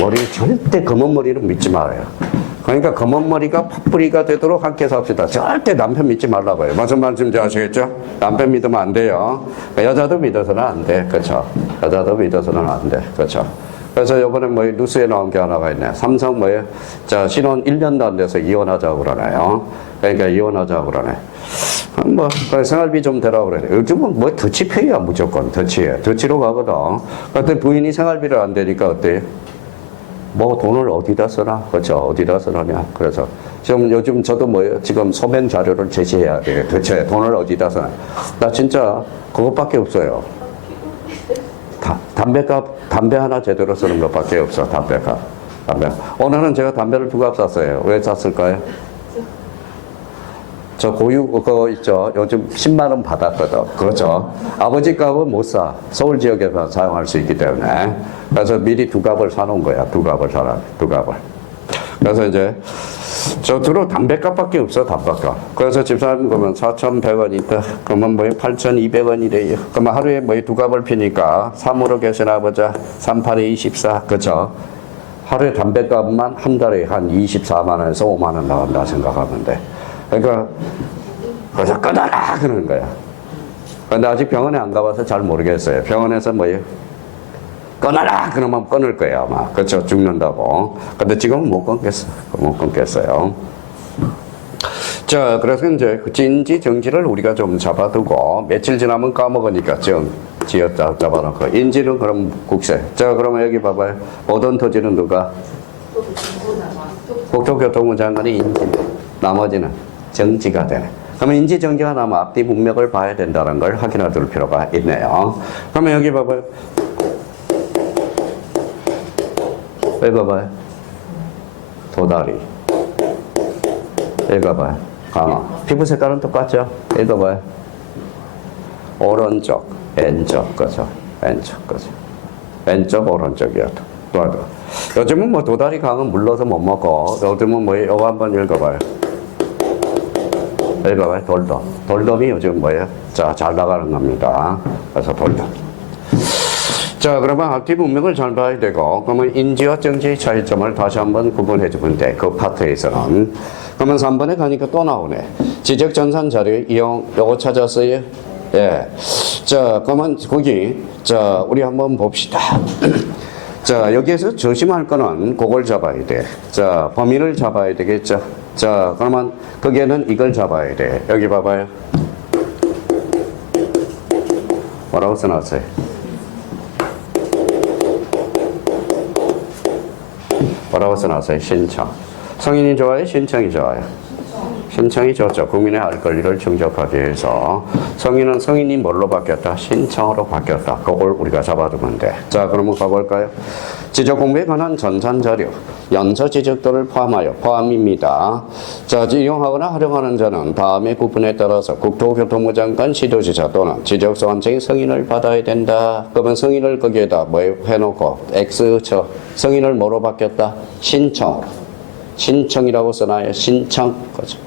머리 절대 검은 머리는 믿지 말아요. 그러니까 검은 머리가 팥뿌리가 되도록 함께 삽시다. 절대 남편 믿지 말라고요. 무슨 말씀인지 아시겠죠? 남편 믿으면 안 돼요. 여자도 믿어서는 안 돼. 그렇죠? 여자도 믿어서는 안 돼. 그렇죠? 그래서 이번에 뭐 뉴스에 나온 게 하나가 있네. 삼성 뭐예요? 자, 신혼 1년도 안 돼서 이혼하자고 그러네요. 그러니까 이혼하자고 그러네. 뭐, 생활비 좀 대라고 그래. 요즘은 뭐 더치페이야, 무조건. 더치에. 더치로 가거든. 그때 부인이 생활비를 안 되니까 어때요? 뭐 돈을 어디다 쓰나? 그렇죠. 어디다 쓰느냐. 그래서 지금 요즘 저도 뭐예요? 지금 소명 자료를 제시해야 돼요. 대체 돈을 어디다 쓰나? 나 진짜 그것밖에 없어요. 담배 하나 제대로 쓰는 것밖에 없어. 담배. 오늘은 제가 담배를 2갑 샀어요. 왜 샀을까요? 저 고유 그거 있죠. 요즘 10만 원 받았거든. 그렇죠. 아버지 값은 못 사. 서울 지역에서 사용할 수 있기 때문에. 그래서 미리 2갑을 사놓은 거야. 2갑을 사라. 2갑을. 그래서 이제 저 주로 담배값밖에 없어. 담배값. 그래서 집사님 그러면 4,100원이다. 그러면 뭐 8,200원이래요. 그러면 하루에 뭐 2갑을 피니까 3으로 계산해 보자. 3, 8에 24. 그렇죠. 하루에 담배값만 한 달에 한 24만 원에서 5만 원 나간다 생각하면 돼. 그러니까 그래서 끊어라 그러는 거야. 근데 아직 병원에 안 가봐서 잘 모르겠어요. 병원에서 뭐예요? 끊어라 그러면 끊을 거예요 아마. 그렇죠. 죽는다고. 근데 지금은 못 끊겠어. 못 끊겠어요. 자, 그래서 이제 진지 정지를 우리가 좀 잡아두고 며칠 지나면 까먹으니까 지었다 잡아놓고 인지는 그럼 국세. 자, 그러면 여기 봐봐요. 모든 토지는 누가? 국토교통부 장관이 인지. 나머지는 정지가 되네. 그러면 인지 정지가 나면 앞뒤 문맥을 봐야 된다는 걸 확인해 둘 필요가 있네요. 그러면 여기 봐봐요. 여기 봐봐요. 도다리. 여기 봐봐요. 강화. 피부 색깔은 똑같죠? 여기 봐봐요. 오른쪽, 왼쪽, 그죠? 왼쪽, 그죠? 왼쪽, 오른쪽이야. 요즘은 뭐 도다리 강은 물러서 못 먹고, 요즘은 뭐, 이거 한번 읽어봐요. 읽어봐요. 돌돔. 돌돔이 요즘 뭐예요? 자, 잘 나가는 겁니다. 그래서 돌돔. 자, 그러면 앞뒤 문맥을 잘 봐야 되고, 그러면 인지와 정지의 차이점을 다시 한번 구분해 주면 돼. 그 파트에서는. 그러면 3번에 가니까 또 나오네. 지적전산 자료 이용, 요거 찾았어요? 예. 자, 그러면 거기, 자, 우리 한번 봅시다. 자, 여기에서 조심할 거는 그걸 잡아야 돼. 자, 범위를 잡아야 되겠죠. 자, 그러면 거기에는 이걸 잡아야 돼. 여기 봐봐요. 뭐라고 써놨어요? 뭐라고 써놨어요? 신청. 성인이 좋아요? 신청이 좋아요? 신청이 좋죠. 국민의 알 권리를 충족하기 위해서. 성인은 성인이 뭘로 바뀌었다? 신청으로 바뀌었다. 그걸 우리가 잡아두면 돼. 자, 그러면 가볼까요? 지적 공부에 관한 전산 자료, 연서 지적도를 포함입니다. 자, 이용하거나 활용하는 자는 다음의 구분에 따라서 국토교통부 장관, 시도지사 또는 지적소관청의 승인을 받아야 된다. 그러면 승인을 거기에다 뭐 해놓고 X처 승인을 뭐로 바뀌었다? 신청으로. 신청이라고 써놔요. 신청. 그죠?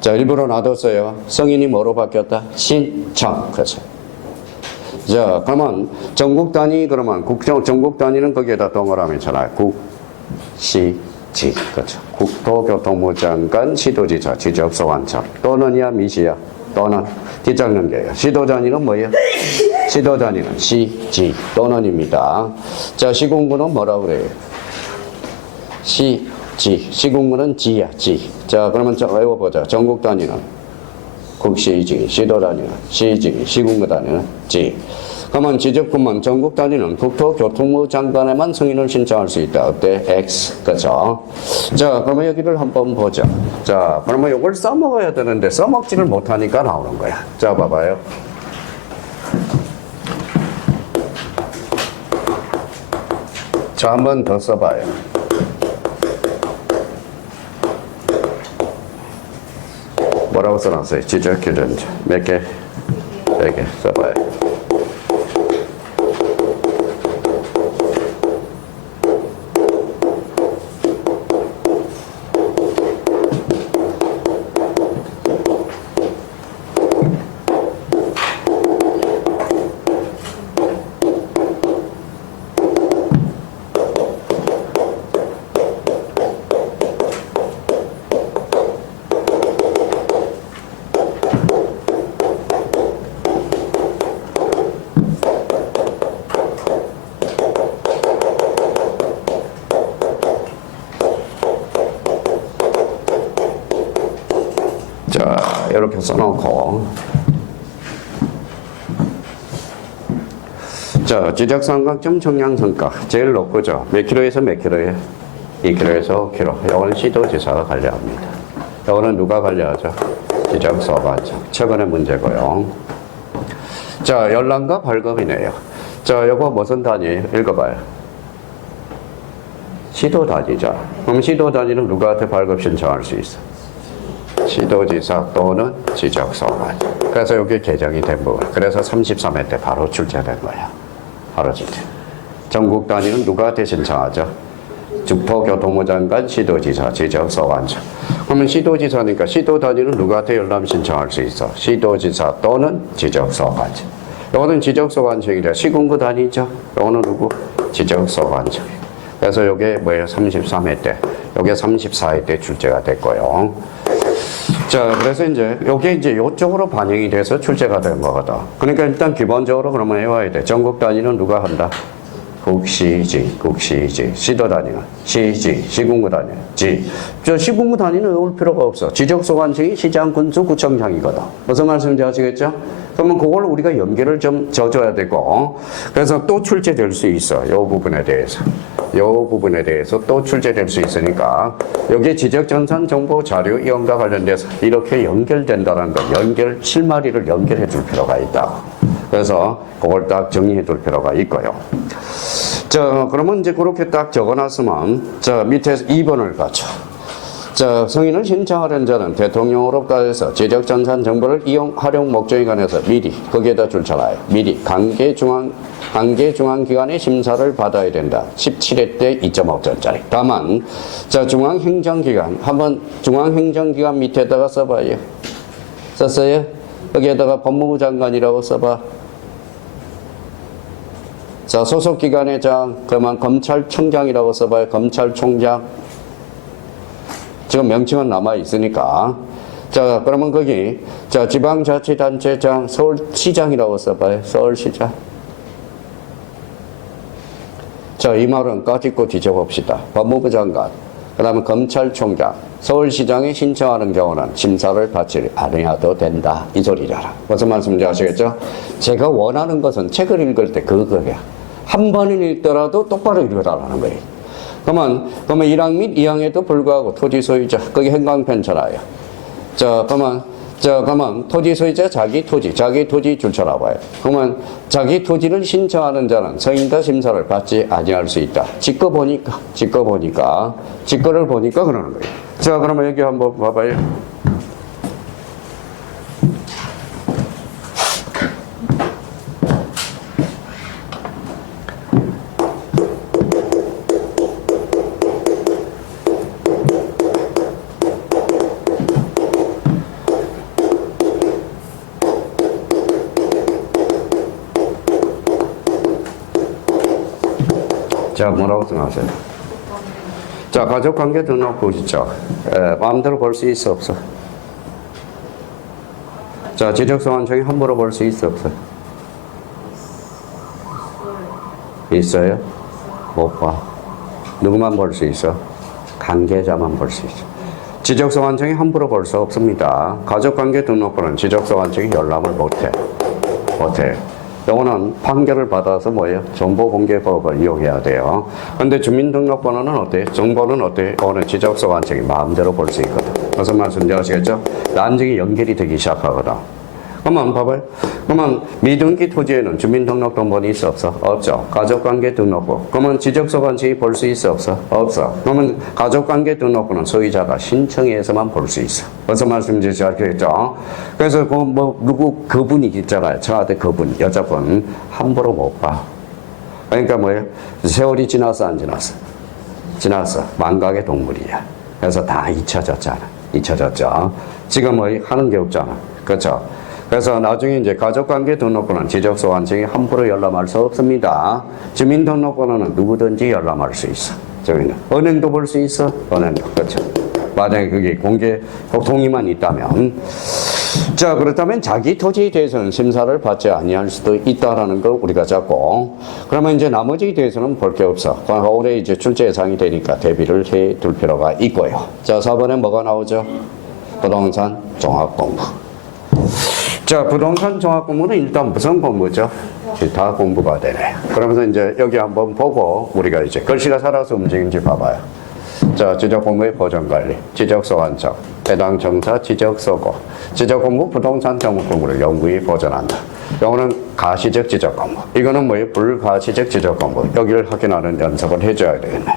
자, 일부러 놔뒀어요. 성인이 뭐로 바뀌었다? 신청. 그죠? 자, 그러면 전국 단위, 그러면 전국 단위는 거기에다 동그라미 쳐놔요. 국, 시, 지. 그죠? 국토교통부 장관, 시도지사, 지적소관청. 또는이야, 미시야? 또는. 뒷장는 게요. 시도 단위는 뭐예요? 시도 단위는 시, 지, 또는입니다. 자, 시군구는 뭐라고 그래요? 시, 지. 시군구는 지야, 지. 자, 그러면 외워보자. 전국 단위는 국시지, 시도 단위는 시지, 시군구 단위는 지. 그러면 지적구만 전국 단위는 국토교통부 장관에만 승인을 신청할 수 있다. 어때? X. 그죠? 자, 그러면 여기를 한번 보자. 자, 그러면 이걸 써먹어야 되는데 써먹지를 못하니까 나오는 거야. 자, 봐봐요. 자, 한 번 더 써봐요. 뭐라고 써놨어요? 지적 기준 몇 개? 4개 써봐요. 이렇게 써놓고. 자, 지적삼각점 정량성각 제일 높고죠. 몇 킬로에서 몇 킬로예요? 2km에서 5km. 이거는 시도지사가 관리합니다. 이거는 누가 관리하죠? 지적소관청. 최근의 문제고요. 자, 열람과 발급이네요. 자, 요거 무슨 단위? 읽어봐요. 시도 단위죠. 그럼 시도 단위는 누구한테 발급 신청할 수 있어? 시도지사 또는 지적소관. 그래서 여기 개정이 된 부분. 그래서 33회 때 바로 출제된 거야. 바로 출제. 전국 단위는 누구한테 신청하죠? 국토교통부 장관, 시도지사, 지적소관청. 그러면 시도지사니까 시도 단위는 누구한테 열람 신청할 수 있어? 시도지사 또는 지적소관청. 이거는 지적소관청이래. 시군구 단위죠. 이거는 누구? 지적소관청. 그래서 이게 뭐예요? 33회 때. 이게 34회 때 출제가 됐고요. 자, 그래서 이제 요게 이제 이쪽으로 반영이 돼서 출제가 된 거거든. 그러니까 일단 기본적으로 그러면 해와야 돼. 전국 단위는 누가 한다? 국시지, 국시지. 시도 단위는 시지, 시군구 단위는 지. 저 시군구 단위는 외울 필요가 없어. 지적소관청이 시장, 군수, 구청장이거든. 무슨 말씀인지 아시겠죠? 그러면 그걸 우리가 연계를 좀 져줘야 되고, 그래서 또 출제될 수 있어. 요 부분에 대해서. 요 부분에 대해서 또 출제될 수 있으니까, 여기 지적전산 정보 자료 이용과 관련돼서 이렇게 연결된다는 거, 실마리를 연결해 줄 필요가 있다. 그래서 그걸 딱 정리해 둘 필요가 있고요. 자, 그러면 이제 그렇게 딱 적어놨으면, 자, 밑에서 2번을 갖춰. 자, 승인을 신청하는 자는 대통령으로부터 지적전산 정보를 활용 목적에 관해서 미리, 거기에다 줄쳐놔요. 미리 관계중앙기관의 심사를 받아야 된다. 17회 때 2.5점짜리. 다만, 자, 중앙행정기관, 한번 중앙행정기관 밑에다가 써봐요. 썼어요? 여기에다가 법무부 장관이라고 써봐. 자, 소속기관의 장, 그러면 검찰총장이라고 써봐요. 검찰총장. 지금 명칭은 남아있으니까. 자, 그러면 거기, 자, 지방자치단체장, 서울시장이라고 써봐요. 서울시장. 자, 이 말은 까짓거 뒤져봅시다. 법무부 장관, 그 다음에 검찰총장, 서울시장이 신청하는 경우는 심사를 받지 않아도 된다. 이 소리잖아. 무슨 말씀인지 아시겠죠? 제가 원하는 것은 책을 읽을 때 그거야. 한 번은 읽더라도 똑바로 읽어달라는 거예요. 그러면 1항 및 2항에도 불구하고 토지 소유자, 거기 행광편차라요. 자, 그러면 토지 소유자 자기 토지 줄쳐놔봐요. 그러면 자기 토지를 신청하는 자는 성인과 심사를 받지 아니할 수 있다. 직거 보니까 직거를 보니까 그러는 거예요. 자, 그러면 여기 한번 봐봐요. 자, 뭐라고 생각하세요? 자, 가족관계 등록 보시죠. 마음대로 볼 수 있어, 없어? 자, 지적소관청이 함부로 볼 수 있어, 없어? 있어요? 못 봐. 누구만 볼 수 있어? 관계자만 볼 수 있어. 지적소관청이 함부로 볼 수 없습니다. 가족관계 등록번호는 지적소관청이 열람을 못해. 요거는 판결을 받아서 뭐예요? 정보공개법을 이용해야 돼요. 근데 주민등록번호는 어때? 정보는 어때? 오늘 지적소관청이 마음대로 볼 수 있거든. 무슨 말씀인지 아시겠죠? 나중에 연결이 되기 시작하거든. 그러면 봐봐요. 그러면 미등기 토지에는 주민등록번호는 있어, 없어? 없죠. 가족관계 등록부. 그러면 지적소관청이 볼 수 있어, 없어? 없어. 그러면 가족관계 등록부는 소유자가 신청해서만 볼 수 있어. 무슨 말씀인지 아시겠죠? 그래서 누구 그분이 있잖아요. 저한테 그분, 여자분 함부로 못 봐. 그러니까 뭐예요? 세월이 지났어, 안 지났어? 지났어. 망각의 동물이야. 그래서 다 잊혀졌죠. 지금 뭐 하는 게 없잖아. 그렇죠? 그래서 나중에 이제 가족관계 등록번호는 지적소관청이 함부로 열람할 수 없습니다. 주민등록번호는 누구든지 열람할 수 있어. 저기는 은행도 볼 수 있어. 은행도. 그렇죠. 만약에 그게 공개 동의만 있다면. 자, 그렇다면 자기 토지에 대해서는 심사를 받지 아니할 수도 있다라는 걸 우리가 잡고, 그러면 이제 나머지에 대해서는 볼 게 없어. 올해 이제 출제 예상이 되니까 대비를 해 둘 필요가 있고요. 자, 4번에 뭐가 나오죠? 부동산 종합공부. 자, 부동산 종합 공부는 일단 무슨 공부죠? 기타 공부가 되네. 그러면서 이제 여기 한번 보고 우리가 이제 글씨가 살아서 움직이는지 봐봐요. 자, 지적 공부의 보전 관리, 지적 소관청, 해당 정사 지적 서고, 지적 공부 부동산 종합 공부를 영구히 보전한다. 요거는 가시적 지적 공부. 이거는 뭐예요? 불가시적 지적 공부. 여기를 확인하는 연습을 해줘야 되겠네.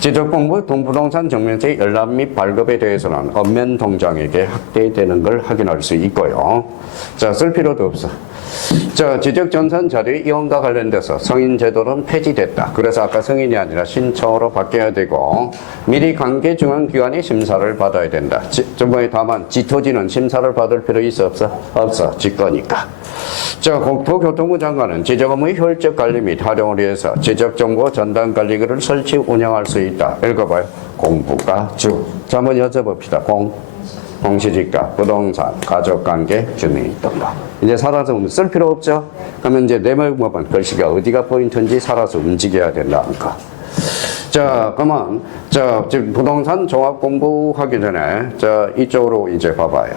지적 공부 동부동산 정면세의 열람 및 발급에 대해서는 엄면 통장에게 확대되는 걸 확인할 수 있고요. 자, 쓸 필요도 없어. 자, 지적전산 자료 이용과 관련돼서 성인 제도는 폐지됐다. 그래서 아까 성인이 아니라 신청으로 바뀌어야 되고 미리 관계 중앙기관의 심사를 받아야 된다. 저번에 다만 지토지는 심사를 받을 필요 있어 없어? 없어. 지거니까. 자, 국토교통부 장관은 지적 업무의 효율적 관리 및 활용을 위해서 지적정보 전담 관리기를 설치 운영할 수 있다. 읽어봐요. 공부가 주. 자, 한번 여쭤봅시다. 공시지가, 부동산, 가족관계, 주민등록. 이제 살아서 쓸 필요 없죠? 그러면 이제 내말 보면 글씨가 어디가 포인트인지 살아서 움직여야 된다는 거. 자, 그러면 자, 지금 부동산 종합 공부하기 전에 자, 이쪽으로 이제 봐봐요.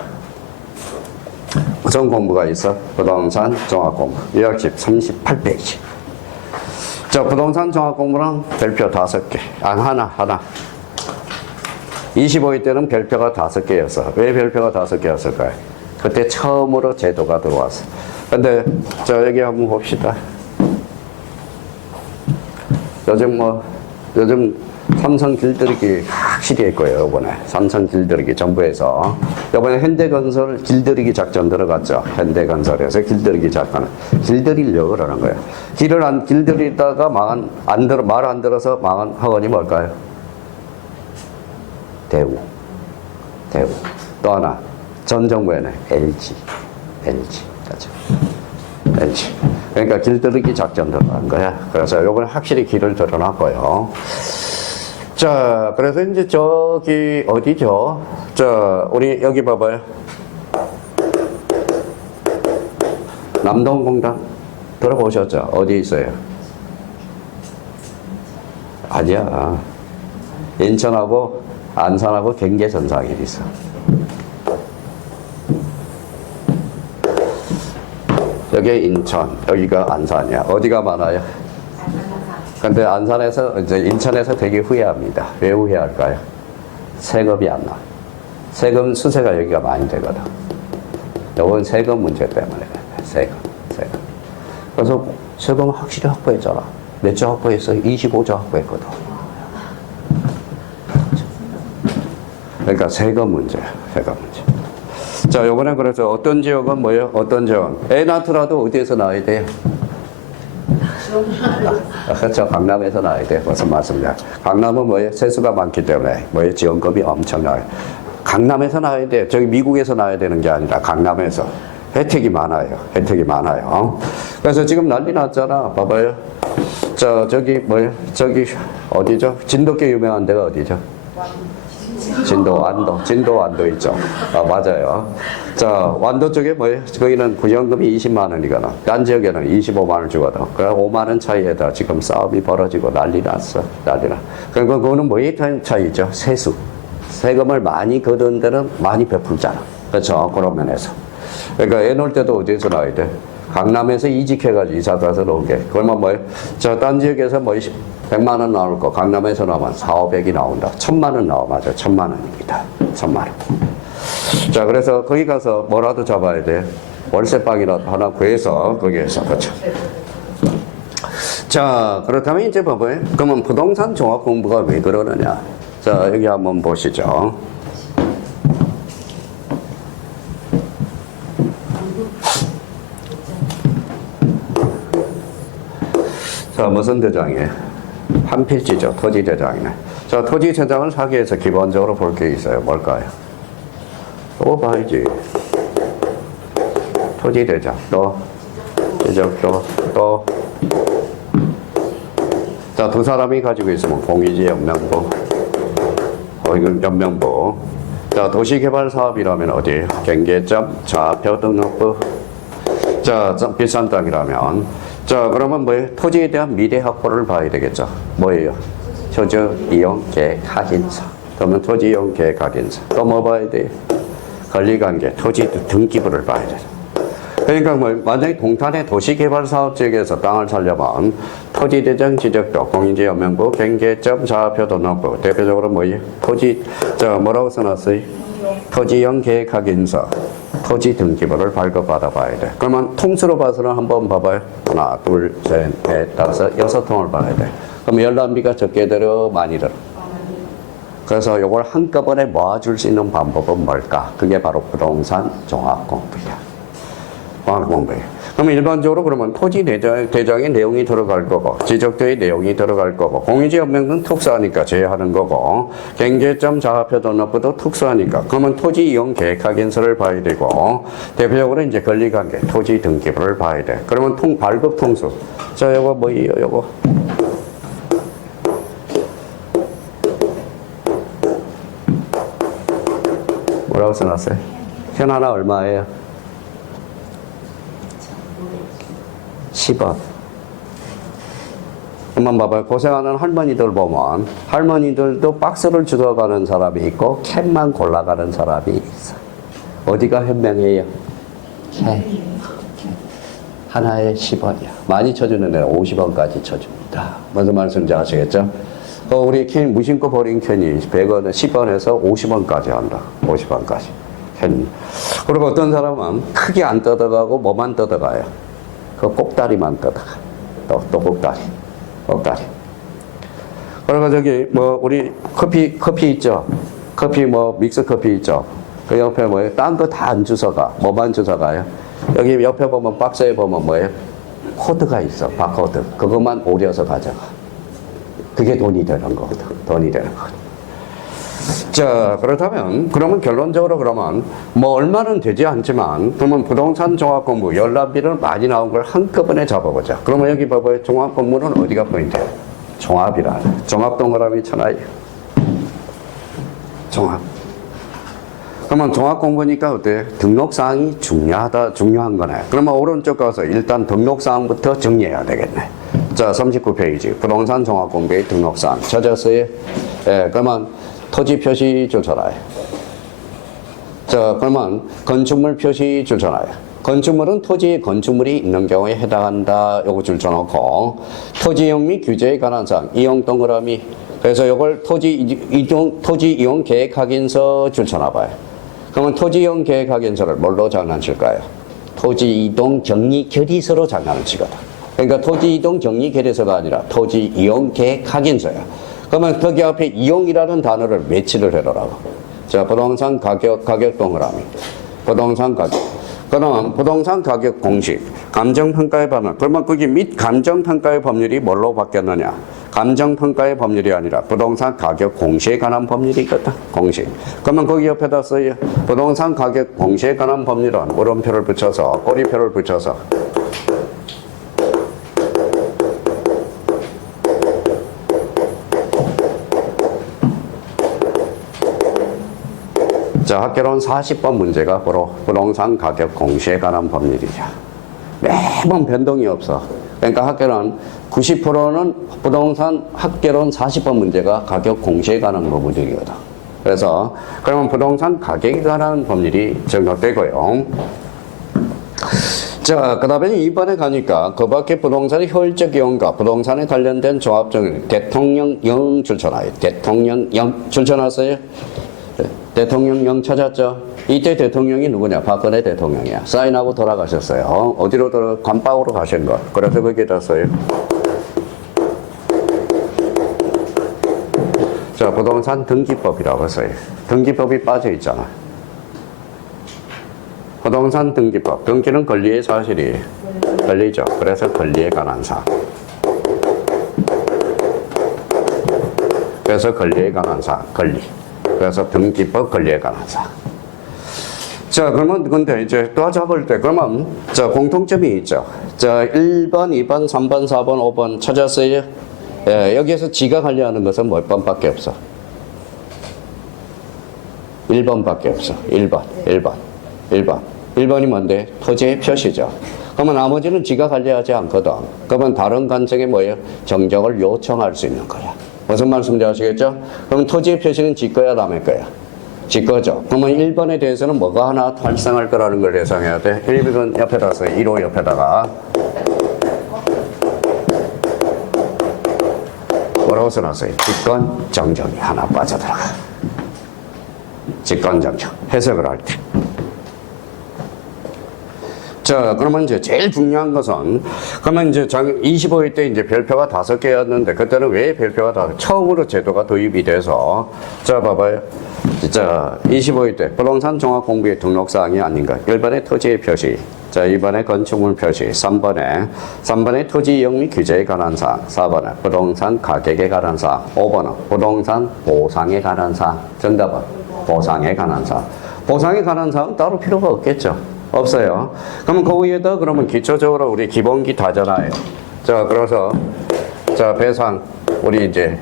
무슨 공부가 있어? 부동산 종합 공부. 요약집 38페이지. 자, 부동산 종합 공부는 별표 5개. 하나. 25회 때는 별표가 5개였어. 왜 별표가 5개였을까요? 그때 처음으로 제도가 들어왔어. 근데, 자, 여기 한번 봅시다. 요즘 삼성 길들이기 확실히 했고요, 이번에. 삼성 길들이기 정부에서. 이번에 현대건설 길들이기 작전 들어갔죠. 현대건설에서 길들이기 작전. 길들이려고 그러는 거예요. 길들이다가 말 안 들어서 망한 학원이 뭘까요? 대우. 또 하나. 전 정부에는 LG. 그렇죠. LG. 그러니까 길들이기 작전 들어간 거야. 그래서 요번에 확실히 길을 들어놨고요. 자, 그래서 이제 저기 어디죠? 자, 우리 여기 봐봐요. 남동공단 들어보셨죠? 어디 있어요? 아니야. 인천하고 안산하고 경계선상에 있어. 여기 인천, 여기가 안산이야. 어디가 많아요? 근데 안산에서, 이제 인천에서 되게 후회합니다. 왜 후회할까요? 세금이 안 나와. 세금 수세가 여기가 많이 되거든. 이건 세금 문제 때문에. 세금. 그래서 세금 확실히 확보했잖아. 몇 조 확보했어? 25조 확보했거든. 그러니까 세금 문제. 자, 요번에 그래서 어떤 지역은 뭐예요? 어떤 지역은? 애 낳더라도 어디에서 나와야 돼요? 그렇죠. 강남에서 나와야 돼. 무슨 말씀이냐. 강남은 뭐예요? 세수가 많기 때문에 뭐예요? 지원금이 엄청나요. 강남에서 나와야 돼. 저기 미국에서 나와야 되는 게 아니라 강남에서. 혜택이 많아요. 그래서 지금 난리 났잖아. 봐봐요. 저기 뭐예요? 저기 어디죠? 진돗개 유명한 데가 어디죠? 진도 완도 있죠. 맞아요. 자, 완도 쪽에 뭐예요? 거기는 구형금이 20만 원이거든. 딴 지역에는 25만 원 주거든. 그래 5만 원 차이에다 지금 싸움이 벌어지고 난리 났어. 그러니까 그거는 뭐의 차이죠? 세수. 세금을 많이 거둔 데는 많이 베풀잖아. 그렇죠? 그런 면에서. 그러니까 애 놓을 때도 어디에서 나와야 돼? 강남에서 이직해가지고 이사 가서 놓은 게. 그러면 뭐예요? 딴 지역에서 100만 원 나올 거 강남에서 나오면 400이 나온다. 1000만 원 나와. 맞아. 1000만 원입니다. 1000만 원. 자, 그래서 거기 가서 뭐라도 잡아야 돼. 월세방이라도 하나 구해서 거기에서. 그렇죠. 자, 그렇다면 이제 봐봐요. 그러면 부동산 종합 공부가 왜 그러느냐. 자, 여기 한번 보시죠. 자, 무슨 대장이에요? 한 필지죠. 토지대장이네. 자, 토지대장을 사기 위해서 기본적으로 볼 게 있어요. 뭘까요? 또 봐야지. 토지대장, 또. 자, 두 사람이 가지고 있으면 공유지 연명부. 이건 연명부. 자, 도시개발 사업이라면 어디? 경계점, 좌표 등록부. 자, 비싼 땅이라면. 자, 그러면 뭐예요? 토지에 대한 미래 확보를 봐야 되겠죠. 뭐예요? 토지 이용 계획 확인서. 그러면 토지 이용 계획 확인서. 또 뭐 봐야 돼요? 권리관계, 토지 등기부를 봐야 돼. 그러니까 뭐 만약에 동탄의 도시개발사업지역에서 땅을 살려면 토지대장 지적도, 공인지연명부, 경계점, 좌표도 넣고 대표적으로 뭐예요? 토지, 뭐라고 써놨어요? 토지형 계획확인서, 토지 등기부를 발급받아 봐야 돼. 그러면 통수로 봐서는 한번 봐봐요. 하나, 둘, 셋, 넷, 다섯, 6통을 봐야 돼. 그럼 열람비가 적게 들어, 많이 들어? 그래서 이걸 한꺼번에 모아줄 수 있는 방법은 뭘까? 그게 바로 부동산 종합공부야. 종합공부예요. 그럼 일반적으로 그러면 토지 대장의 내용이 들어갈 거고, 지적도의 내용이 들어갈 거고, 공유지연명은 특수하니까 제외하는 거고, 경계점 좌표 등록부도 특수하니까, 그러면 토지 이용 계획 확인서를 봐야 되고, 대표적으로 이제 권리관계, 토지 등기부를 봐야 돼. 그러면 발급 통수. 자, 요거 뭐예요, 요거? 뭐라고 써놨어요? 현 하나 얼마예요? 10원. 한번 봐봐요. 고생하는 할머니들 보면 할머니들도 박스를 주워가는 사람이 있고 캔만 골라가는 사람이 있어. 어디가 현명해요? 캔. 하나에 10원이야. 많이 쳐주는 애는 50원까지 쳐줍니다. 무슨 말씀인지 아시겠죠? 우리 캔, 무심코 버린 캔이 100원에 10원에서 50원까지 한다. 50원까지. 캔. 그리고 어떤 사람은 크게 안 뜯어가고 뭐만 뜯어가요? 그 꼭다리만 뜯어가. 또 꼭다리. 꼭다리. 그리고 저기, 우리 커피 있죠? 커피 믹스 커피 있죠? 그 옆에 뭐예요? 딴 거 다 안 주워가. 뭐만 주워가요? 여기 옆에 보면 박스에 보면 뭐예요? 코드가 있어. 바코드. 그것만 오려서 가져가. 그게 돈이 되는 거거든. 돈이 되는 거거든. 자, 그렇다면, 그러면 결론적으로 그러면, 얼마는 되지 않지만, 그러면 부동산 종합공부, 열람비를 많이 나온 걸 한꺼번에 잡아보자. 그러면 여기 봐봐요. 종합공부는 어디가 포인트야? 종합이라. 종합 동그라미 쳐놔요. 종합. 그러면 종합공부니까 어때? 등록사항이 중요한 거네. 그러면 오른쪽 가서 일단 등록사항부터 정리해야 되겠네. 자, 39페이지. 부동산 종합공부의 등록사항. 찾았어요? 예, 그러면 토지 표시 줄쳐놔요. 자, 그러면 건축물 표시 줄쳐놔요. 건축물은 토지에 건축물이 있는 경우에 해당한다. 요거 줄쳐놓고 토지이용 및 규제에 관한 사항. 이용 동그라미. 그래서 요걸 토지 이용 계획 확인서 줄쳐놔봐요. 그러면 토지 이용 계획 확인서를 뭘로 장난칠까요? 토지 이동 정리 결의서로 장난을 치거든. 그러니까 토지 이동 정리 결의서가 아니라 토지 이용 계획 확인서야. 그러면 거기 앞에 이용이라는 단어를 매치를 해놓으라고. 자, 부동산 가격 동그라미. 부동산 가격. 그러면 부동산 가격 공식, 감정평가의 반응. 그러면 거기 및 감정평가의 법률이 뭘로 바뀌었느냐? 감정평가의 법률이 아니라 부동산 가격 공시에 관한 법률이거든. 공식. 그러면 거기 옆에다 써요. 부동산 가격 공시에 관한 법률은 물음표를 붙여서, 꼬리표를 붙여서. 자, 학개론 40번 문제가 바로 부동산 가격 공시에 관한 법률이죠. 매번 변동이 없어. 그러니까 학개론 90%는 부동산 학개론 40번 문제가 가격 공시에 관한 법률이거든. 그래서 그러면 부동산 가격에 관한 법률이 적용되고요. 자, 그 다음에 이번에 가니까 그 밖에 부동산의 효율적 이용과 부동산에 관련된 조합적인 대통령령 줄쳐놔요. 대통령령 줄쳐놨어요? 대통령령 찾았죠? 이때 대통령이 누구냐? 박근혜 대통령이야. 사인하고 돌아가셨어요. 어디로 관방으로 가신 거. 그래서 거기에다 써요. 자, 부동산 등기법이라고 써요. 등기법이 빠져 있잖아. 부동산 등기법. 등기는 권리의 사실이 권리죠. 그래서 권리에 관한 사항. 그래서 권리에 관한 사항. 권리. 그래서 등기법 권리에 관한 사항. 자, 그러면 근데 이제 또 잡을 때 그러면 자, 공통점이 있죠. 자, 1번, 2번, 3번, 4번, 5번 찾았어요? 예, 여기에서 지가 관리하는 것은 몇 번밖에 없어? 1번밖에 없어. 1번. 1번이 뭔데? 토지의 표시죠. 그러면 나머지는 지가 관리하지 않거든. 그러면 다른 관청에 뭐예요? 정정을 요청할 수 있는 거야. 무슨 말씀인지 아시겠죠? 그럼 토지의 표시는 지 거야, 남의 거야? 지거죠. 그러면 1번에 대해서는 뭐가 하나 발생할 거라는 걸 예상해야 돼. 1번 옆에다 써. 1호 옆에다가. 뭐라고 써놨어요? 직권 정정이 하나 빠져들어가. 직권 정정. 해석을 할 때. 자, 그러면 이제 제일 중요한 것은, 그러면 이제 25회 때 이제 별표가 5개였는데, 그때는 왜 별표가 처음으로 제도가 도입이 돼서, 자, 봐봐요. 자, 25회 때 부동산 종합 공부의 등록사항이 아닌가. 1번에 토지의 표시, 자, 2번에 건축물 표시, 3번에 토지 이용 및 규제에 관한 사항, 4번에 부동산 가격에 관한 사항, 5번은 부동산 보상에 관한 사항. 정답은 보상에 관한 사항. 보상에 관한 사항은 따로 필요가 없겠죠. 없어요. 그러면 그 위에다 그러면 기초적으로 우리 기본기 다잖아요. 자, 그래서 자, 배상 우리 이제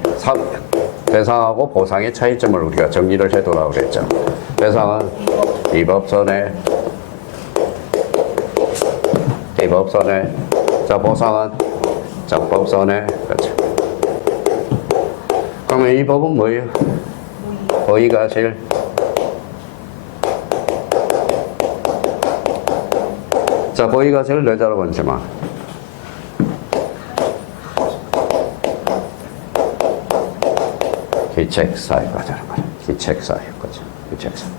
배상하고 보상의 차이점을 우리가 정리를 해두라고 그랬죠. 배상은 위법손해, 자, 보상은 적법손해. 그렇죠. 그러면 이 법은 뭐예요? 허위과실. 자, 허위과실을 내자로 번지마. 기책사유과잖아. 기책사유과죠. 기책사유.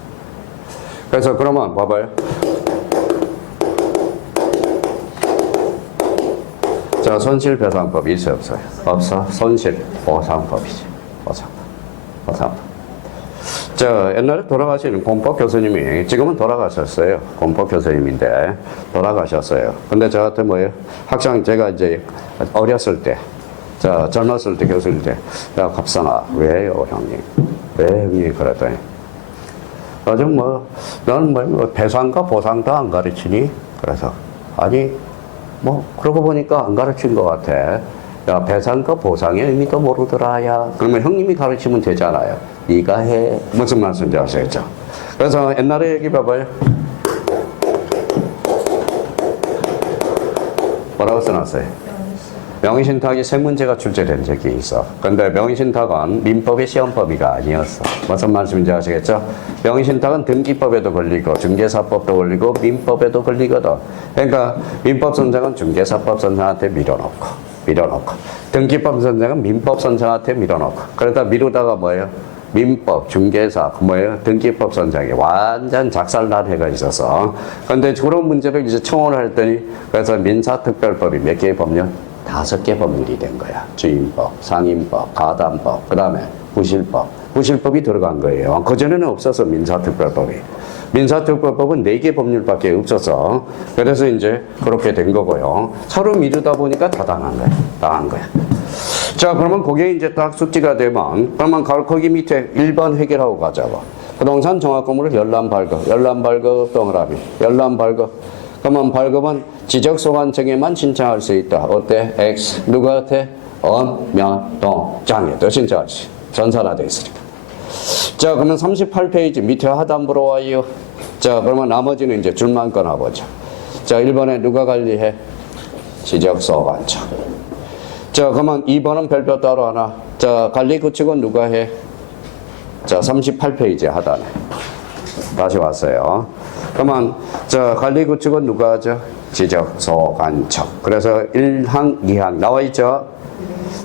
그래서 그러면 봐봐요. 자, 손실배상법이 있어요, 없어요? 없어. 손실보상법이지. 보상법. 자, 옛날에 돌아가신 공법 교수님이, 지금은 돌아가셨어요. 공법 교수님인데, 돌아가셨어요. 근데 저한테 뭐예요? 학생, 제가 이제 어렸을 때, 자, 젊었을 때 교수일 때, 야, 갑상아, 왜요, 형님? 왜 형님? 그랬더니, 요즘 너는 뭐, 배상과 보상 다 안 가르치니? 그래서, 아니, 그러고 보니까 안 가르친 것 같아. 야, 배상과 보상의 의미도 모르더라, 야. 그러면 형님이 가르치면 되잖아요. 네가 해. 무슨 말씀인지 아시겠죠? 그래서 옛날에 얘기 봐봐요. 뭐라고 써놨어요? 명의신탁이 세 문제가 출제된 적이 있어. 근데 명의신탁은 민법의 시험범위가 아니었어. 무슨 말씀인지 아시겠죠? 명의신탁은 등기법에도 걸리고 중개사법도 걸리고 민법에도 걸리거든. 그러니까 민법 선생은 중개사법 선생한테 밀어놓고 등기법 선생은 민법 선생한테 밀어놓고 그러다 미루다가 뭐예요? 민법, 중개사, 등기법 선생이 완전 작살난 해가 있어서. 근데 그런 문제를 이제 청원을 했더니 그래서 민사특별법이 몇 개의 법률? 5개 법률이 된 거야. 주임법, 상임법, 가담법, 그 다음에 부실법. 부실법이 들어간 거예요. 그전에는 없어서 민사특별법이. 민사특별법은 4개 법률밖에 없어서 그래서 이제 그렇게 된 거고요. 서로 미루다 보니까 다 당한 거야. 자, 그러면 그게 이제 딱 숙지가 되면 그러면 거기 밑에 1번 해결하고 가자고. 부동산 종합건물을 열람 발급 동그라미. 열람 발급. 그러면 발급은 지적소관청에만 신청할 수 있다. 어때? X. 누구한테? 엄면동장에도 신청할 수 있다. 전산화되어 있으니까. 자, 그러면 38페이지 밑에 하단부로 와요. 자, 그러면 나머지는 이제 줄만 꺼놔보죠. 자, 1번에 누가 관리해? 지적소관청. 자, 그러면 2번은 별표 따로 하나. 자, 관리구축은 누가 해? 자, 38페이지 하단에. 다시 왔어요. 그러면, 자, 관리구축은 누가 하죠? 지적소관청. 그래서 1항, 2항 나와있죠?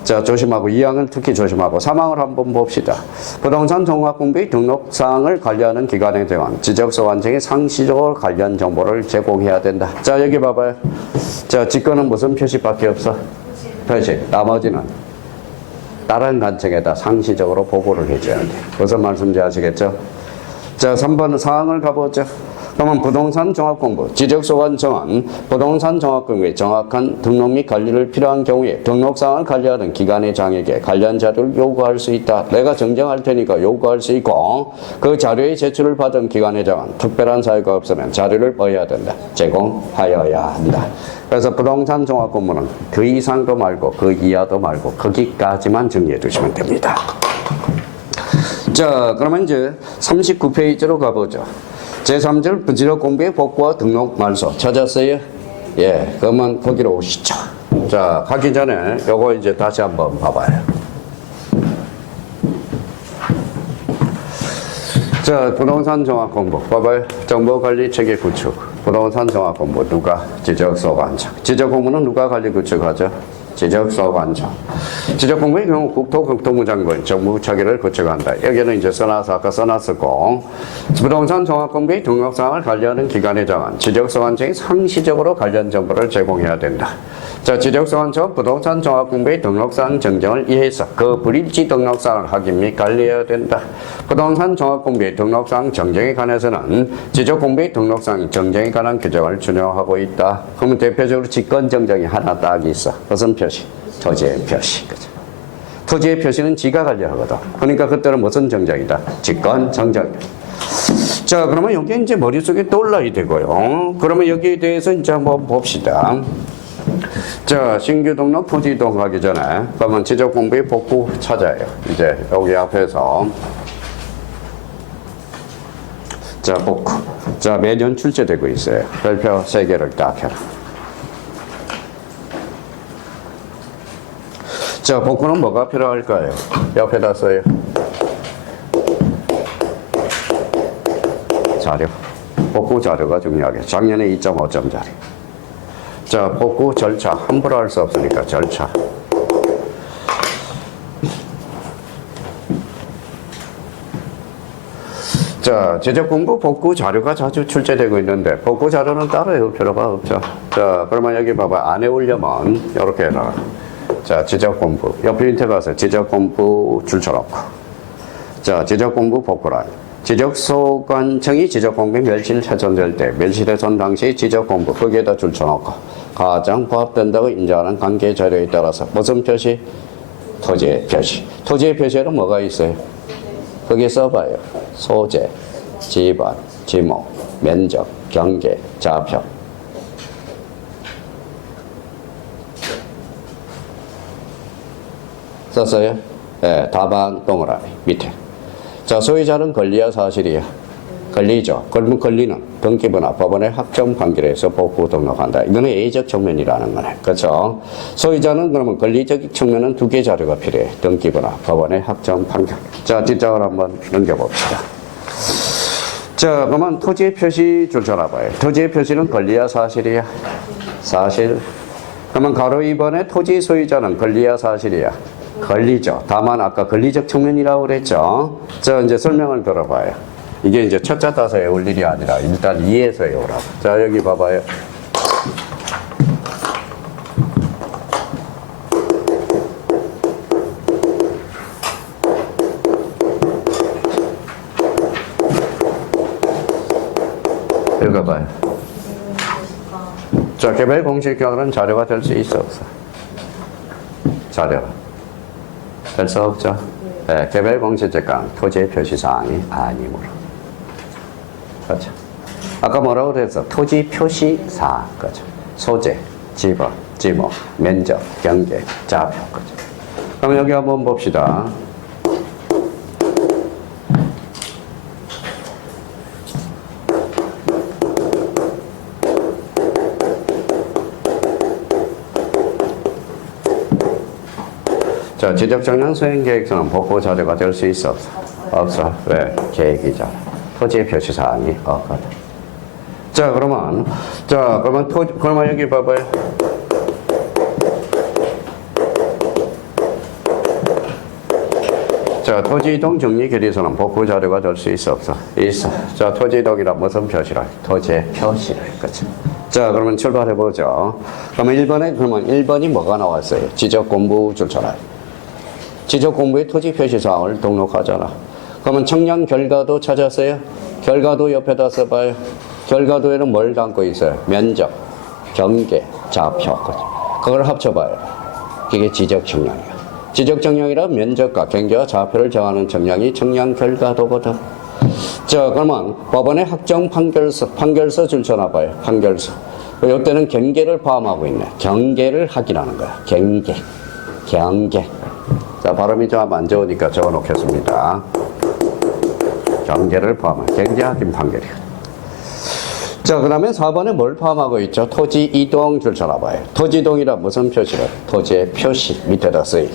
자, 조심하고 2항은 특히 조심하고 3항을 한번 봅시다. 부동산 종합공부의 등록사항을 관리하는 기관의 대원 지적소관청이 상시적으로 관련 정보를 제공해야 된다. 자, 여기 봐봐요. 자, 직권은 무슨 표시밖에 없어? 표시. 나머지는 다른 관청에다 상시적으로 보고를 해줘야 돼. 무슨 말씀인지 아시겠죠? 자, 3번 사항을 가보죠. 그러면 부동산 종합공부, 지적소관청은 부동산 종합공부의 정확한 등록 및 관리를 필요한 경우에 등록사항을 관리하는 기관의 장에게 관련 자료를 요구할 수 있다. 내가 정정할 테니까 요구할 수 있고 그 자료의 제출을 받은 기관의 장은 특별한 사유가 없으면 자료를 뭐해야 된다? 제공하여야 한다. 그래서 부동산 종합공부는 그 이상도 말고 그 이하도 말고 거기까지만 정리해 두시면 됩니다. 자, 그러면 이제 39페이지로 가보죠. 제3절 부지력 공부의 복구와 등록 말소 찾았어요? 예, 그러면 거기로 오시죠. 자, 가기 전에 요거 이제 다시 한번 봐봐요. 자, 부동산 종합 공부. 봐봐요. 정보관리 체계 구축. 부동산 종합 공부. 누가? 지적소관청. 지적 공부는 누가 관리 구축하죠? 지적소관청. 지적 공부의 경우 국토교통부 장관 정부 체계를 구축한다. 여기는 이제 써놔서 아까 써놨었고, 부동산 종합 공부의 등록사항을 관리하는 기관의 정한 지적소관청이 상시적으로 관련 정보를 제공해야 된다. 자, 지적소관청 부동산 종합 공부의 등록사항 정정을 이해해서 그 불일치 등록사항을 확인 및 관리해야 된다. 부동산 종합 공부의 등록사항 정정에 관해서는 지적 공부의 등록사항 정정에 관한 규정을 준용하고 있다. 그러면 대표적으로 직권 정정이 하나 딱 있어. 무슨 표시? 토지의 표시. 그죠? 토지의 표시는 지가 관리하거든. 그러니까 그때는 무슨 정정이다? 직권 정정. 자, 그러면 여기 이제 머릿속에 떠올라야 되고요. 그러면 여기에 대해서 이제 한번 봅시다. 자, 신규 등록 토지 이동하기 전에 그러면 지적 공부의 복구 찾아요. 이제 여기 앞에서 자, 복구. 자, 매년 출제되고 있어요. 별표 3개를 딱 해라. 자, 복구는 뭐가 필요할까요? 옆에다 써요. 자료. 복구 자료가 중요하게. 작년에 2.5점짜리. 자, 복구 절차. 함부로 할 수 없으니까 절차. 자, 지적공부 복구 자료가 자주 출제되고 있는데 복구 자료는 따로 외울 필요가 없죠. 자, 그러면 여기 봐봐. 안 외우려면 이렇게 해놔. 자, 지적공부. 옆에 밑에 가서 지적공부 줄쳐놓고. 자, 지적공부 복구란. 지적소관청이 지적공부의 멸실 훼손될 때 멸실훼손 당시 지적공부 거기에다 줄쳐놓고 가장 부합된다고 인정하는 관계 자료에 따라서 무슨 표시? 토지의 표시. 토지의 표시에는 뭐가 있어요? 거기에 써봐요. 소재, 지번, 지목, 면적, 경계, 좌표. 썼어요? 네, 답안 동그라미 밑에. 자, 소유자는 권리야 사실이야? 권리죠. 그러면 권리는 등기부나 법원의 확정 판결에서 복구 등록한다. 이거는 예의적 측면이라는 거네. 그렇죠? 소유자는 그러면 권리적 측면은 2개 자료가 필요해. 등기부나 법원의 확정 판결. 자, 뒷장을 한번 넘겨봅시다. 자, 그러면 토지의 표시 줄 쳐놔봐요. 토지의 표시는 권리야 사실이야? 사실. 그러면 가로 2번에 토지 소유자는 권리야 사실이야? 권리죠. 다만 아까 권리적 측면이라고 그랬죠. 자, 이제 설명을 들어봐요. 이게 이제 첫자 따서 외울 일이 아니라 일단 이해해서 외우라고. 자, 여기 봐봐요. 읽어봐요. 자, 개별 공시경은 자료가 될 수 있어 없어? 자료. 될 수 없죠? 네, 개별 공시지가는 토지의 표시사항이 아니므로. 그렇죠? 아까 뭐라고 그랬어? 토지 표시사항. 그렇죠? 소재, 지번, 지목, 면적, 경계, 좌표. 그렇죠? 그럼 여기 한번 봅시다. 자, 지적정량 수행계획서는 복구 자료가 될 수 있어? 없어. 왜? 계획이잖아. 토지의 표시사항이 없거든. 자, 그러면 그러면 여기 봐봐요. 자, 토지이동 정리 결의서는 복구 자료가 될 수 있어 없어? 있어. 자, 토지이동이란 무슨 표시라? 토지의 표시를. 그렇죠? 자, 그러면 출발해보죠. 그러면 1번이 뭐가 나왔어요? 지적공부 줄쳐라. 지적공부의 토지 표시사항을 등록하잖아. 그러면 청량 결과도 찾았어요? 결과도 옆에다 써봐요. 결과도에는 뭘 담고 있어요? 면적, 경계, 좌표. 그걸 합쳐봐요. 그게 지적청량이야. 지적청량이란 면적과 경계와 좌표를 정하는 청량이 청량 결과도거든. 자, 그러면 법원의 확정 판결서 줄쳐놔봐요. 판결서. 이때는 경계를 포함하고 있네. 경계를 확인하는 거야. 경계. 자, 발음이 좀 안 좋으니까 적어 놓겠습니다. 경계를 포함한 경계 확인 판결이야. 자, 그 다음에 4번에 뭘 포함하고 있죠? 토지 이동 줄쳐놔봐요. 토지 이동이란 무슨 표시를? 토지의 표시 밑에다 쓰이.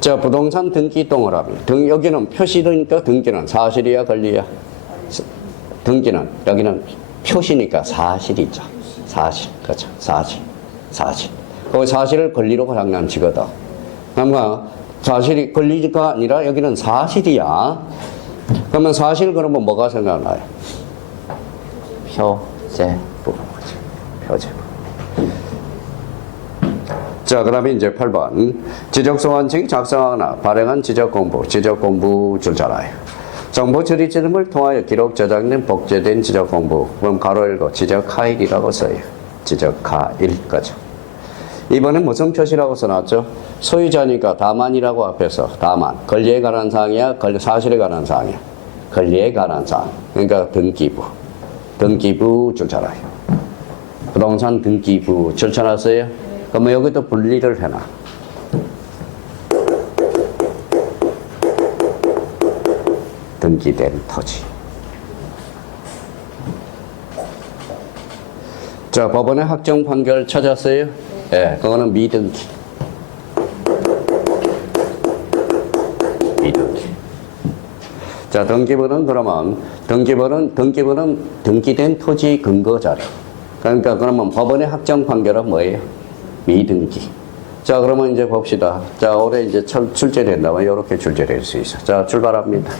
자, 부동산 등기 동그라미. 여기는 표시니까 등기는 사실이야, 권리야? 등기는, 여기는 표시니까 사실이죠. 사실. 그렇죠. 사실. 사실. 그 사실을 권리로 장난치거든. 그러니까 사실이 권리가 아니라 여기는 사실이야. 그러면 사실 그러면 뭐가 생각나요? 표제부. 표제부. 자, 그다음에 이제 8번. 지적소관청이 작성하거나 발행한 지적공부 줄잖아요. 정보 처리 지름을 통하여 기록 저장된 복제된 지적공부. 그럼 가로 열고 지적하일이라고 써요. 지적하일 거죠. 이번에 무슨 표시라고 써놨죠? 소유자니까 다만이라고 앞에서 다만. 권리에 관한 사항이야? 사실에 관한 사항이야? 권리에 관한 사항. 그러니까 등기부. 등기부 줄잖아요. 부동산 등기부 줄쳐놨어요? 그러면 여기도 분리를 해놔. 등기된 토지. 자, 법원의 확정 판결 찾았어요? 예, 그거는 미등기. 미등기. 자, 등기부는 그러면, 등기부는 등기된 토지 근거 자료. 그러니까 그러면 법원의 확정 판결은 뭐예요? 미등기. 자, 그러면 이제 봅시다. 자, 올해 이제 출제된다면 이렇게 출제될 수 있어. 자, 출발합니다.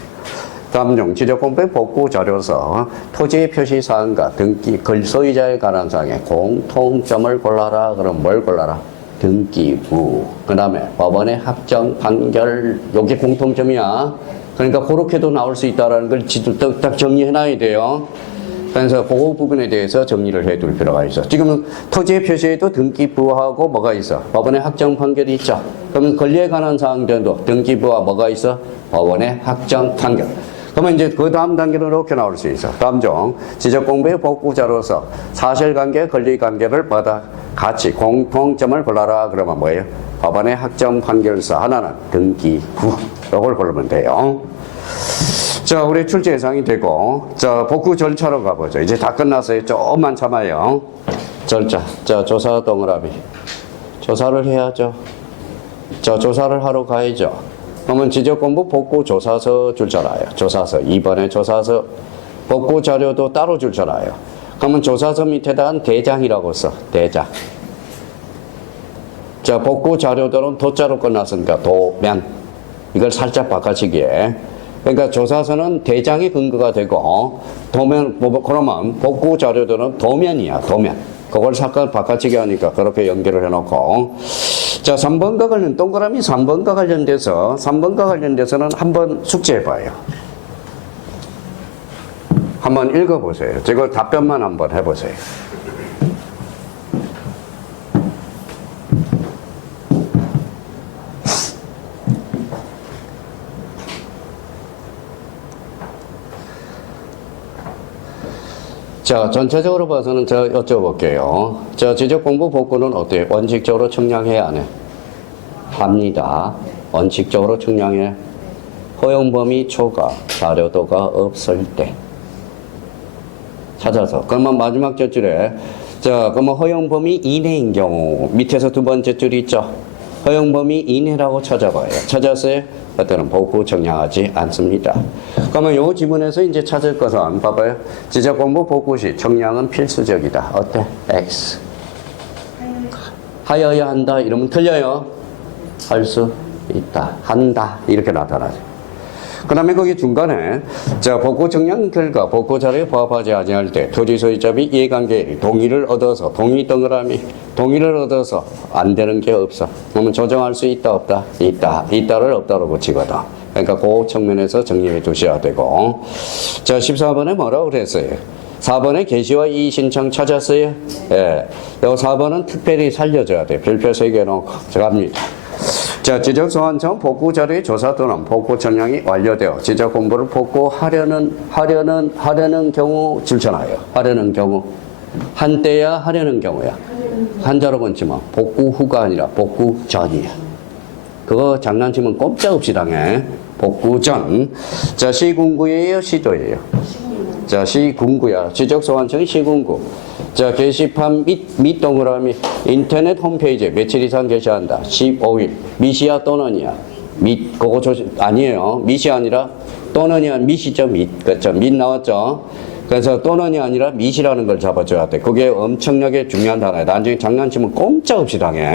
다음 중 지적공부의 복구 자료서 토지의 표시 사항과 등기 소유자에 관한 사항의 공통점을 골라라. 그럼 뭘 골라라? 등기부. 그 다음에 법원의 확정 판결. 요게 공통점이야. 그러니까 그렇게도 나올 수 있다는 걸 딱 정리해놔야 돼요. 그래서 그 부분에 대해서 정리를 해둘 필요가 있어. 지금 토지의 표시에도 등기부하고 뭐가 있어? 법원의 확정 판결이 있죠. 그러면 권리에 관한 사항들도 등기부와 뭐가 있어? 법원의 확정 판결. 그러면 이제 그 다음 단계는 이렇게 나올 수 있어. 다음 중 지적공부의 복구자로서 사실관계, 권리관계를 받아 같이 공통점을 골라라. 그러면 뭐예요? 법원의 확정 판결서. 하나는 등기부. 이걸 고르면 돼요. 자, 우리 출제 예상이 되고, 자, 복구 절차로 가보죠. 이제 다 끝났어요. 조금만 참아요. 절차. 자, 조사 동그라미. 조사를 해야죠. 자, 조사를 하러 가야죠. 그러면 지적공부 복구 조사서 줄잖아요. 조사서. 2번에 조사서. 복구 자료도 따로 줄잖아요. 그러면 조사서 밑에다 대장이라고 써. 대장. 자, 복구 자료들은 도자로 끝났으니까 도면. 이걸 살짝 바꿔치기에. 그러니까 조사서는 대장이 근거가 되고 도면, 그러면 복구 자료들은 도면이야. 도면. 그걸 잠깐 바꿔치기 하니까 그렇게 연결을 해놓고. 자, 3번과 관련, 동그라미 3번과 관련돼서는 한번 숙제해봐요. 한번 읽어보세요. 제가 답변만 한번 해보세요. 자, 전체적으로 봐서는 제가 여쭤볼게요. 자, 지적공부 복구는 어때요? 원칙적으로 측량해야 안 해? 합니다. 원칙적으로 측량해. 허용범위 초과, 자료도가 없을 때. 찾아서. 그러면 마지막 젖줄에, 자, 그러면 허용범위 이내인 경우, 밑에서 두 번째 줄 있죠? 허용범위 이내라고 찾아봐요. 찾았어요? 그때는 복구 측량하지 않습니다. 그러면 요 지문에서 이제 찾을 것은 봐봐요. 지적공부 복구 시 측량은 필수적이다. 어때? X. 하여야 한다. 이러면 틀려요. 할 수 있다. 한다. 이렇게 나타나죠. 그 다음에 거기 중간에 자, 복구 측량 결과 복구 자료에 부합하지 아니할 때 토지 소유자 및 이해관계인이 동의를 얻어서 동의를 얻어서 안 되는 게 없어. 그러면 조정할 수 있다 없다? 있다를 없다로 붙이거든. 그러니까 그 측면에서 정리해 두셔야 되고. 자, 14번에 뭐라고 그랬어요? 4번에 개시와 이의 신청 찾았어요? 예. 요 4번은 특별히 살려줘야 돼. 별표 3개 놓고 들어갑니다. 자, 지적소환청 복구 자료의 조사 또는 복구 전량이 완료되어 지적 공부를 복구하려는 경우 줄잖아요. 하려는 경우. 한때야 하려는 경우야. 한자로 번치면 복구 후가 아니라 복구 전이야. 그거 장난치면 꼼짝없이 당해. 복구 전. 자, 시군구예요, 시도예요? 자, 시군구야. 지적소환청이 시군구. 자, 게시판 및 동그라미 인터넷 홈페이지에 며칠 이상 게시한다. 15일. 미시야 또는이야. 밑, 그거 조심, 아니에요. 밑이 아니라 또는이 아니라 밑이죠, 밑. 그렇죠. 밑 나왔죠. 그래서 또는이 아니라 밑이라는 걸 잡아줘야 돼. 그게 엄청나게 중요한 단어예요. 나중에 장난치면 꼼짝없이 당해.